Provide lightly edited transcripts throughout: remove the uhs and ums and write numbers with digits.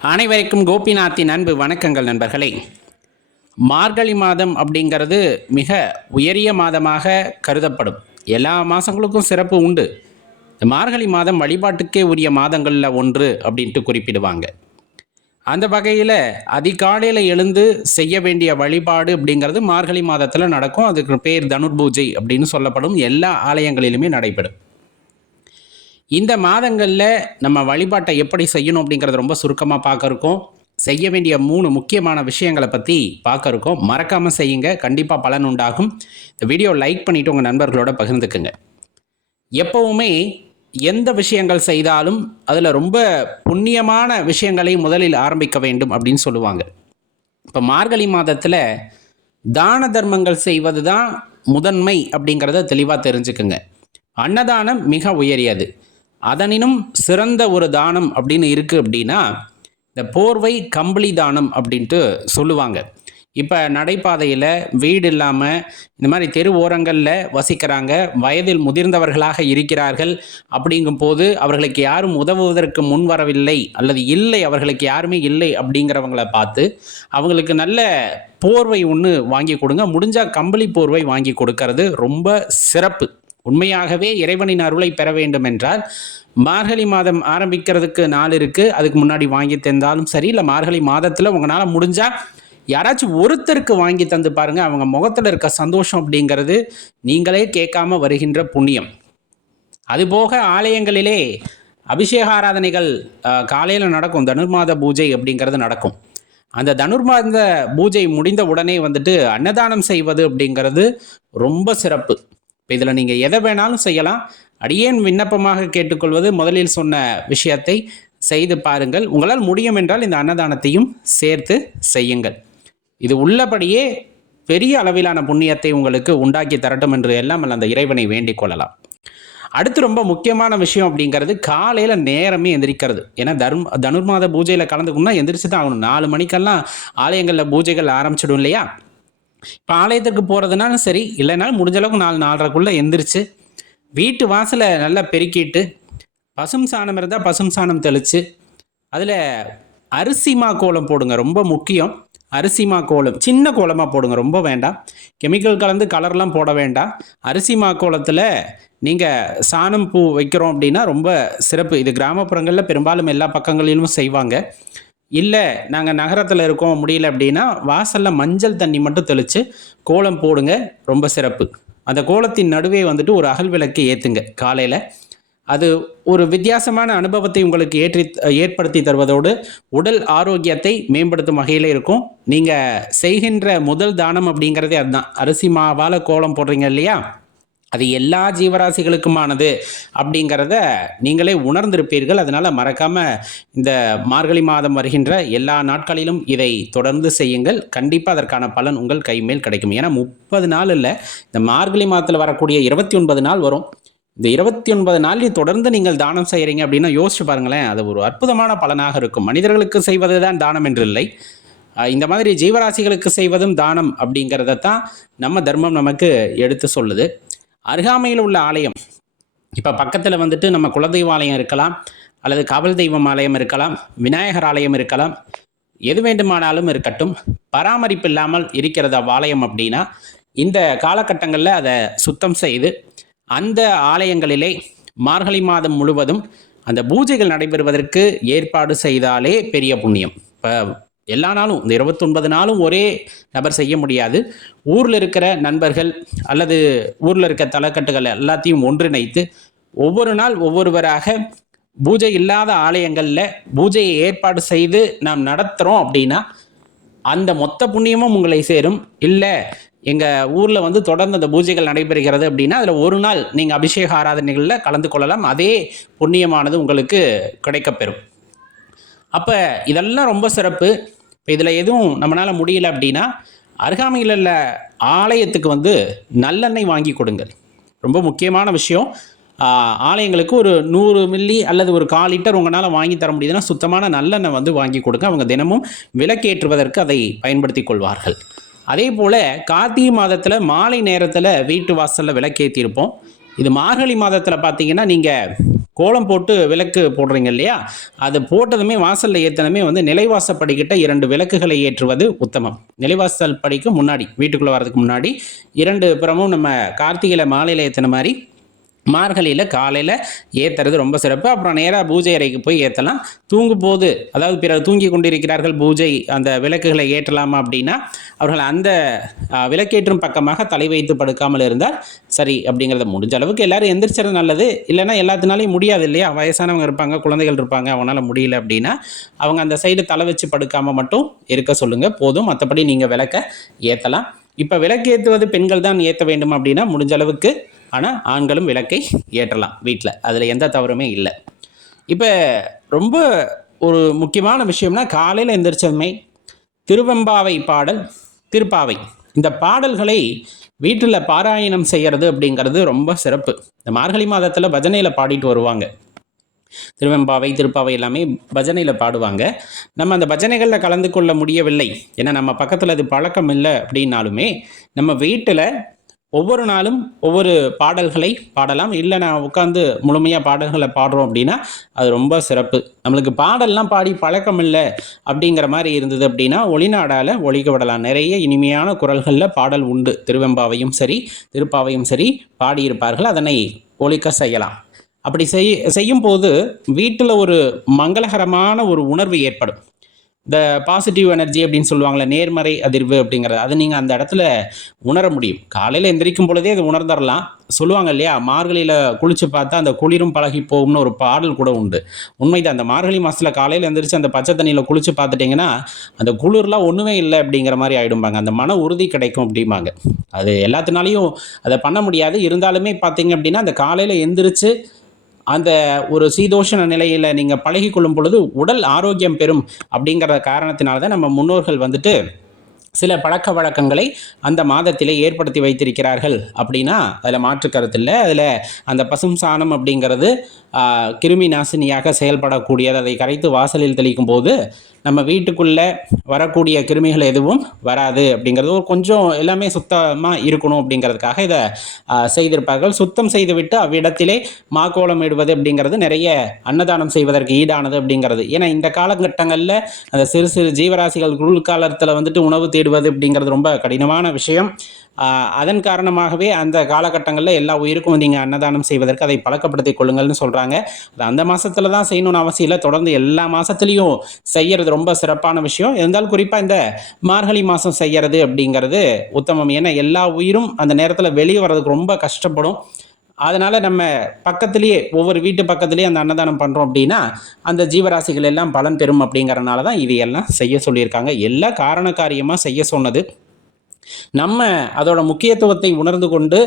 அனைவருக்கும் கோபிநாத்தின் அன்பு வணக்கங்கள் நண்பர்களே. மார்கழி மாதம் அப்படிங்கிறது மிக உயரிய மாதமாக கருதப்படும். எல்லா மாதங்களுக்கும் சிறப்பு உண்டு. இந்த மார்கழி மாதம் வழிபாட்டுக்கே உரிய மாதங்களில் ஒன்று அப்படின்ட்டு குறிப்பிடுவாங்க. அந்த வகையில் அதிகாலையில் எழுந்து செய்ய வேண்டிய வழிபாடு அப்படிங்கிறது மார்கழி மாதத்தில் நடக்கும். அதுக்கு பேர் தனுர்பூஜை அப்படின்னு சொல்லப்படும். எல்லா ஆலயங்களிலுமே நடைபெறும். இந்த மாதங்களில் நம்ம வழிபாட்டை எப்படி செய்யணும் அப்படிங்கிறது ரொம்ப சுருக்கமாக பார்க்க இருக்கோம். செய்ய வேண்டிய 3 முக்கியமான விஷயங்களை பற்றி பார்க்க இருக்கோம். மறக்காமல் செய்யுங்க, கண்டிப்பாக பலன் உண்டாகும். இந்த வீடியோ லைக் பண்ணிவிட்டு உங்கள் நண்பர்களோட பகிர்ந்துக்குங்க. எப்போவுமே எந்த விஷயங்கள் செய்தாலும் அதில் ரொம்ப புண்ணியமான விஷயங்களை முதலில் ஆரம்பிக்க வேண்டும் அப்படின்னு சொல்லுவாங்க. இப்போ மார்கழி மாதத்தில் தான தர்மங்கள் செய்வது தான் முதன்மை அப்படிங்கிறத தெளிவாக தெரிஞ்சுக்குங்க. அன்னதானம் மிக உயரியது. அதனினும் சிறந்த ஒரு தானம் அப்படின்னு இருக்குது அப்படின்னா இந்த போர்வை கம்பளி தானம் அப்படின்ட்டு சொல்லுவாங்க. இப்போ நடைபாதையில் வீடு இல்லாமல் இந்த மாதிரி தெரு ஓரங்களில் வசிக்கிறாங்க, வயதில் முதிர்ந்தவர்களாக இருக்கிறார்கள். அப்படிங்கும் போது அவர்களுக்கு யாரும் உதவுவதற்கு முன் வரவில்லை அல்லது இல்லை, அவர்களுக்கு யாருமே இல்லை அப்படிங்கிறவங்கள பார்த்து அவங்களுக்கு நல்ல போர்வை ஒன்று வாங்கி கொடுங்க. முடிஞ்சால் கம்பளி போர்வை வாங்கி கொடுக்கறது ரொம்ப சிறப்பு. உண்மையாகவே இறைவனின் அருளை பெற வேண்டும் என்றால் மார்கழி மாதம் ஆரம்பிக்கிறதுக்கு நாள் இருக்குது, அதுக்கு முன்னாடி வாங்கி தந்தாலும் சரி, இல்லை மார்கழி மாதத்தில் உங்களால் முடிஞ்சால் யாராச்சும் ஒருத்தருக்கு வாங்கி தந்து பாருங்கள். அவங்க முகத்தில் இருக்க சந்தோஷம் அப்படிங்கிறது நீங்களே கேட்காம வருகின்ற புண்ணியம். அதுபோக ஆலயங்களிலே அபிஷேக ஆராதனைகள் காலையில் நடக்கும். தனுர்மாத பூஜை அப்படிங்கிறது நடக்கும். அந்த தனுர்மாத பூஜை முடிந்த உடனே அன்னதானம் செய்வது அப்படிங்கிறது ரொம்ப சிறப்பு. இப்போ இதில் நீங்கள் எதை வேணாலும் செய்யலாம். அடியேன் விண்ணப்பமாக கேட்டுக்கொள்வது, முதலில் சொன்ன விஷயத்தை செய்து பாருங்கள். உங்களால் முடியும் என்றால் இந்த அன்னதானத்தையும் சேர்த்து செய்யுங்கள். இது உள்ளபடியே பெரிய அளவிலான புண்ணியத்தை உங்களுக்கு உண்டாக்கி தரட்டும் என்று எல்லாம் அந்த இறைவனை வேண்டிக் கொள்ளலாம். அடுத்து ரொம்ப முக்கியமான விஷயம் அப்படிங்கிறது காலையில் நேரமே எந்திரிக்கிறது. ஏன்னா தனுர்மாத பூஜையில் கலந்துக்கணும்னா எந்திரிச்சு தான் ஆகணும். 4 மணிக்கெல்லாம் ஆலயங்களில் பூஜைகள் ஆரம்பிச்சிடும் இல்லையா? இப்போ ஆலயத்துக்கு போகிறதுனாலும் சரி, இல்லைனாலும் முடிஞ்ச அளவுக்கு 4-4:30க்குள்ளே எந்திரிச்சு வீட்டு வாசலை நல்லா பெருக்கிட்டு பசும் சாணம் இருந்தால் பசும் சாணம் தெளித்து அதில் அரிசிமா கோலம் போடுங்க. ரொம்ப முக்கியம். அரிசிமா கோலம் சின்ன கோலமாக போடுங்க, ரொம்ப வேண்டாம். கெமிக்கல் கலந்து கலர்லாம் போட வேண்டாம். அரிசிமா கோலத்தில் நீங்கள் சாணம் பூ வைக்கிறோம் அப்படின்னா ரொம்ப சிறப்பு. இது கிராமப்புறங்களில் பெரும்பாலும் எல்லா பக்கங்களிலும் செய்வாங்க. இல்லை நாங்கள் நகரத்தில் இருக்கோம் முடியல அப்படின்னா வாசலில் மஞ்சள் தண்ணி மட்டும் தெளித்து கோலம் போடுங்க, ரொம்ப சிறப்பு. அந்த கோலத்தின் நடுவே ஒரு அகல் விளக்கு ஏற்றுங்க காலையில். அது ஒரு வித்தியாசமான அனுபவத்தை உங்களுக்கு ஏற்படுத்தி தருவதோடு உடல் ஆரோக்கியத்தை மேம்படுத்தும் வகையில் இருக்கும். நீங்கள் செய்கின்ற முதல் தானம் அப்படிங்கிறதே அதுதான். அரிசி மாவால் கோலம் போடுறீங்க இல்லையா, அது எல்லா ஜீவராசிகளுக்குமானது அப்படிங்கிறத நீங்களே உணர்ந்திருப்பீர்கள். அதனால் மறக்காமல் இந்த மார்கழி மாதம் வருகின்ற எல்லா நாட்களிலும் இதை தொடர்ந்து செய்யுங்கள். கண்டிப்பாக அதற்கான பலன் உங்கள் கைமேல் கிடைக்கும். ஏன்னா 30 நாள் இல்லை, இந்த மார்கழி மாதத்தில் வரக்கூடிய 29 நாள் வரும். இந்த 29 நாளையும் தொடர்ந்து நீங்கள் தானம் செய்கிறீங்க அப்படின்னா யோசிச்சு பாருங்களேன், அது ஒரு அற்புதமான பலனாக இருக்கும். மனிதர்களுக்கு செய்வது தான் தானம் என்று இல்லை, இந்த மாதிரி ஜீவராசிகளுக்கு செய்வதும் தானம் அப்படிங்கிறத தான் நம்ம தர்மம் நமக்கு எடுத்து சொல்லுது. அருகாமையில் உள்ள ஆலயம், இப்போ பக்கத்தில் நம்ம குலதெய்வ ஆலயம் இருக்கலாம், அல்லது காவல் தெய்வம் ஆலயம் இருக்கலாம், விநாயகர் ஆலயம் இருக்கலாம், எது வேண்டுமானாலும் இருக்கட்டும். பராமரிப்பு இல்லாமல் இருக்கிறத ஆலயம் அப்படின்னா இந்த காலகட்டங்களில் அதை சுத்தம் செய்து அந்த ஆலயங்களிலே மார்கழி மாதம் முழுவதும் அந்த பூஜைகள் நடைபெறுவதற்கு ஏற்பாடு செய்தாலே பெரிய புண்ணியம். இப்போ எல்லா நாளும் இந்த 29 நாளும் ஒரே நபர் செய்ய முடியாது. ஊரில் இருக்கிற நண்பர்கள் அல்லது ஊரில் இருக்க தலைக்கட்டுகள் எல்லாத்தையும் ஒன்றிணைத்து ஒவ்வொரு நாள் ஒவ்வொருவராக பூஜை இல்லாத ஆலயங்களில் பூஜையை ஏற்பாடு செய்து நாம் நடத்துகிறோம் அப்படின்னா அந்த மொத்த புண்ணியமும் உங்களை சேரும். இல்லை எங்கள் ஊரில் தொடர்ந்து அந்த பூஜைகள் நடைபெறுகிறது அப்படின்னா அதில் ஒரு நாள் நீங்கள் அபிஷேக ஆராதனைகளில் கலந்து கொள்ளலாம். அதே புண்ணியமானது உங்களுக்கு கிடைக்கப்பெறும். அப்போ இதெல்லாம் ரொம்ப சிறப்பு. இப்போ இதில் எதுவும் நம்மளால் முடியல அப்படின்னா அருகாமையில் உள்ள ஆலயத்துக்கு நல்லெண்ணெய் வாங்கி கொடுங்கள். ரொம்ப முக்கியமான விஷயம். ஆலயங்களுக்கு ஒரு 100 மில்லி அல்லது ஒரு 1/4 லிட்டர் உங்களால் வாங்கி தர முடியுதுன்னா சுத்தமான நல்லெண்ணெய் வாங்கி கொடுங்க. அவங்க தினமும் விளக்கேற்றுவதற்கு அதை பயன்படுத்தி கொள்வார்கள். அதே போல் கார்த்திகை மாதத்தில் மாலை நேரத்தில் வீட்டு வாசலில் விளக்கேற்றிருப்போம். இது மார்கழி மாதத்தில் பார்த்தீங்கன்னா நீங்கள் கோலம் போட்டு விளக்கு போடுறீங்க இல்லையா, அது போட்டதுமே வாசலில் ஏற்றனமே வந்து நிலைவாசல் படிக்கிட்ட 2 விளக்குகளை ஏற்றுவது உத்தமம். நிலைவாசல் படிக்கு முன்னாடி, வீட்டுக்குள்ளே வரதுக்கு முன்னாடி 2 புறமும் நம்ம கார்த்திகையில் மாலையில் ஏற்றின மாதிரி மார்கழியில் காலையில் ஏற்றுறது ரொம்ப சிறப்பு. அப்புறம் நேராக பூஜை அறைக்கு போய் ஏற்றலாம். தூங்கும் போது, அதாவது பிறர் தூங்கி கொண்டிருக்கிறார்கள், பூஜை அந்த விளக்குகளை ஏற்றலாமா அப்படின்னா அவர்கள் அந்த விளக்கேற்றும் பக்கமாக தலை வைத்து படுக்காமல் இருந்தால் சரி அப்படிங்கிறத முடிஞ்ச அளவுக்கு எல்லாரும் எந்திரிச்சது நல்லது. இல்லைன்னா எல்லாத்தினாலையும் முடியாது இல்லையா, வயசானவங்க இருப்பாங்க, குழந்தைகள் இருப்பாங்க, அவங்களால முடியல அப்படின்னா அவங்க அந்த சைடு தலை வச்சு படுக்காமல் மட்டும் இருக்க சொல்லுங்கள், போதும். மற்றபடி நீங்கள் விளக்க ஏற்றலாம். இப்போ விளக்கு ஏற்றுவது பெண்கள் தான் ஏற்ற வேண்டும் அப்படின்னா முடிஞ்ச அளவுக்கு, ஆனால் ஆண்களும் விளக்கை ஏற்றலாம் வீட்டில், அதில் எந்த தவறுமே இல்லை. இப்போ ரொம்ப ஒரு முக்கியமான விஷயம்னா காலையில் எந்திரிச்சதுமே திருவெம்பாவை பாடல், திருப்பாவை, இந்த பாடல்களை வீட்டில் பாராயணம் செய்கிறது அப்படிங்கிறது ரொம்ப சிறப்பு. இந்த மார்கழி மாதத்தில் பஜனையில் பாடிட்டு வருவாங்க. திருவெம்பாவை, திருப்பாவை எல்லாமே பஜனையில் பாடுவாங்க. நம்ம அந்த பஜனைகளில் கலந்து கொள்ள முடியவில்லை, ஏன்னா நம்ம பக்கத்தில் அது பழக்கம் இல்லை அப்படின்னாலுமே நம்ம வீட்டில் ஒவ்வொரு நாளும் ஒவ்வொரு பாடல்களை பாடலாம். இல்லை நான் உட்காந்து முழுமையாக பாடல்களை பாடுறோம் அப்படின்னா அது ரொம்ப சிறப்பு. நம்மளுக்கு பாடல்லாம் பாடி பழக்கம் இல்லை அப்படிங்கிற மாதிரி இருந்தது அப்படின்னா ஒளிநாடால் ஒழிக்க விடலாம். நிறைய இனிமையான குரல்களில் பாடல் உண்டு. திருவெம்பாவையும் சரி திருப்பாவையும் சரி பாடியிருப்பார்கள், அதனை ஒழிக்க செய்யலாம். அப்படி செய்யும்போது வீட்டில் ஒரு மங்களகரமான ஒரு உணர்வு ஏற்படும். இந்த பாசிட்டிவ் எனர்ஜி அப்படின்னு சொல்லுவாங்களே, நேர்மறை அதிர்வு அப்படிங்கிறது, அது நீங்கள் அந்த இடத்துல உணர முடியும். காலையில் எந்திரிக்கும் பொழுதே அது உணர்ந்துடலாம். சொல்லுவாங்க இல்லையா, மார்கழியில் குளித்து பார்த்தா அந்த குளிரும் பழகி போகும்னு ஒரு பாடல் கூட உண்டு. உண்மைதான். அந்த மார்கழி மாதத்தில் காலையில் எந்திரிச்சு அந்த பச்சை தண்ணியில் குளித்து பார்த்துட்டிங்கன்னா அந்த குளிர்லாம் ஒன்றுமே இல்லை அப்படிங்கிற மாதிரி ஆகிடும்பாங்க. அந்த மன உறுதி கிடைக்கும் அப்படிம்பாங்க. அது எல்லாத்தினாலையும் அதை பண்ண முடியாது. இருந்தாலுமே பார்த்தீங்க அப்படின்னா அந்த காலையில் எந்திரிச்சு அந்த ஒரு சீதோஷண நிலையில் நீங்கள் பழகி கொள்ளும் பொழுது உடல் ஆரோக்கியம் பெறும் அப்படிங்கிற காரணத்தினால தான் நம்ம முன்னோர்கள் வந்துட்டு சில பழக்க வழக்கங்களை அந்த மாதத்திலே ஏற்படுத்தி வைத்திருக்கிறார்கள் அப்படின்னா அதில் மாற்று கருத்து இல்லை. அதில் அந்த பசும் சாணம் அப்படிங்கிறது கிருமி நாசினியாக செயல்படக்கூடியது. அதை கரைத்து வாசலில் தெளிக்கும் போது நம்ம வீட்டுக்குள்ளே வரக்கூடிய கிருமிகள் எதுவும் வராது அப்படிங்கிறது, ஒரு கொஞ்சம் எல்லாமே சுத்தமாக இருக்கணும் அப்படிங்கிறதுக்காக இதை செய்திருப்பார்கள். சுத்தம் செய்துவிட்டு அவ்விடத்திலே மாக்கோலம் இடுவது அப்படிங்கிறது நிறைய அன்னதானம் செய்வதற்கு ஈடானது அப்படிங்கிறது. ஏன்னா இந்த காலகட்டங்களில் அந்த சிறு சிறு ஜீவராசிகள் குளிர்காலத்தில் வந்துட்டு உணவு தேடுவது அப்படிங்கிறது ரொம்ப கடினமான விஷயம். அதன் காரணமாகவே அந்த காலகட்டங்களில் எல்லா உயிருக்கும் நீங்கள் அன்னதானம் செய்வதற்கு அதை பழக்கப்படுத்திக் கொள்ளுங்கள்னு சொல்கிறாங்க. அது அந்த மாதத்தில் தான் செய்யணும்னு அவசியம் இல்லை, தொடர்ந்து எல்லா மாதத்துலேயும் செய்கிறது ரொம்ப சிறப்பான விஷயம். இருந்தாலும் குறிப்பாக இந்த மார்கழி மாதம் செய்கிறது அப்படிங்கிறது உத்தமம். ஏன்னா எல்லா உயிரும் அந்த நேரத்தில் வெளியே வர்றதுக்கு ரொம்ப கஷ்டப்படும். அதனால் நம்ம பக்கத்துலேயே, ஒவ்வொரு வீட்டு பக்கத்துலேயே அந்த அன்னதானம் பண்ணுறோம் அப்படின்னா அந்த ஜீவராசிகள் எல்லாம் பலன் பெறும். அப்படிங்கிறனால தான் இது எல்லாம் செய்ய சொல்லியிருக்காங்க. எல்லா காரணக்காரியமாக செய்ய சொன்னது. நம்ம அதோட முக்கியத்துவத்தை உணர்ந்து கொண்டு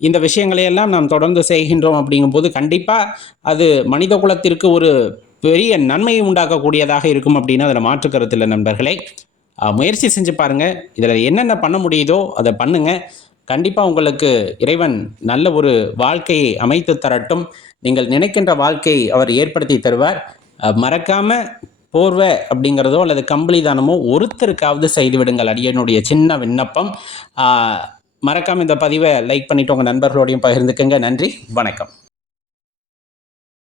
இந்த விஷயங்களையெல்லாம் நாம் தொடர்ந்து செய்கின்றோம் அப்படிங்கும்போது கண்டிப்பாக அது மனித குலத்திற்கு ஒரு பெரிய நன்மையை உண்டாக்கக்கூடியதாக இருக்கும் அப்படின்னு அதில் மாற்று கருத்து இல்லை. நண்பர்களே, முயற்சி செஞ்சு பாருங்கள். இதில் என்னென்ன பண்ண முடியுதோ அதை பண்ணுங்கள். கண்டிப்பாக உங்களுக்கு இறைவன் நல்ல ஒரு வாழ்க்கையை அமைத்து தரட்டும். நீங்கள் நினைக்கின்ற வாழ்க்கையை அவர் ஏற்படுத்தி தருவார். மறக்காமல் போர்வை அப்படிங்கிறதோ அல்லது கம்பளி தானமோ ஒருத்தருக்காவது செய்து விடுங்கள். அடியனுடைய சின்ன விண்ணப்பம். மறக்காமல் இந்த பதிவை லைக் பண்ணிவிட்டு உங்கள் நண்பர்களோடையும் பகிர்ந்துக்குங்க. நன்றி, வணக்கம்.